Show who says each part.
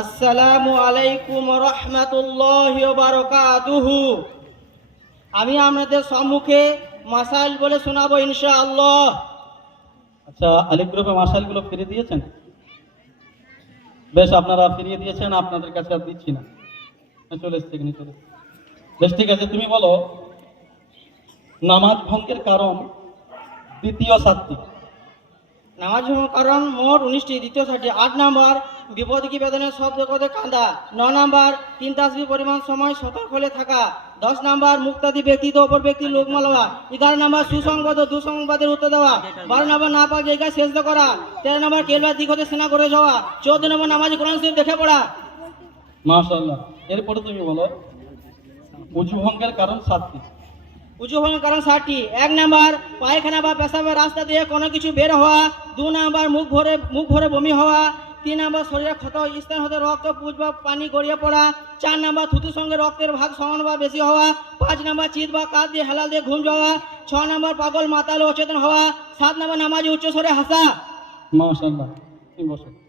Speaker 1: আসসালামু আলাইকুম রহমতুল্লাহ বারকাতুহু। আমি আপনাদের সম্মুখে মাসাইল বলে শোনাবো ইনশাআল্লাহ।
Speaker 2: আচ্ছা আলিফ গ্রুপে মাসাইলগুলো ফিরিয়ে দিয়েছেন? বেশ আপনারা ফিরিয়ে দিয়েছেন আপনাদের কাছে আর দিচ্ছি না। হ্যাঁ, চলে এসছে এখানে চলে বেশ ঠিক আছে তুমি বলো নামাজ ভঙ্গের কারণ দ্বিতীয় সাতটি।
Speaker 1: নামাজ কারণ মোট উনিশটি, দ্বিতীয় ষাটটি আট নাম্বার, বিপদ কি বেদনের সব জগতে কাঁদা। ন নাম্বার, তিন তাসবি পরিমাণ সময় সতর্ক হলে থাকা। দশ নাম্বার, মুক্তাদি ব্যক্তি তো অপর ব্যক্তি লোক মালওয়া এগারো নাম্বার, সুসংবাদ ও দুসংবাদের উত্তর দেওয়া। বারো নাম্বার, না পাক জায়গায় শেষ করা। তেরো নাম্বার কেলবার দিক সেনা করে যাওয়া। চৌদ্দ নম্বর, নামাজি কোরআন শরীফ দেখে পড়া।
Speaker 2: মাশাল্লাহ এরপরে তুমি বলো উঁচু ভঙ্গের কারণ সাতটি।
Speaker 1: উঁচু হওয়ার কারণ ষাটটি এক নাম্বার, পায়খানা বা পেশাবের রাস্তা দিয়ে কোনো কিছু বের হওয়া। দু নাম্বার, মুখ ভরে মুখ ভরে বমি হওয়া। তিন নাম্বার, শরীরে ক্ষত, স্থান হতে রক্ত, পুজ বা পানি গড়িয়ে পড়া। চার নাম্বার, থুতুর সঙ্গে রক্তের ভাগ সমান বা বেশি হওয়া। পাঁচ নাম্বার, চিত বা কাঁধ দিয়ে হেলাল দিয়ে ঘুম যাওয়া। ছ নাম্বার, পাগল, মাতাল অচেতন হওয়া। সাত নাম্বার, নামাজি উচ্চস্বরে হাসা।
Speaker 2: বসো।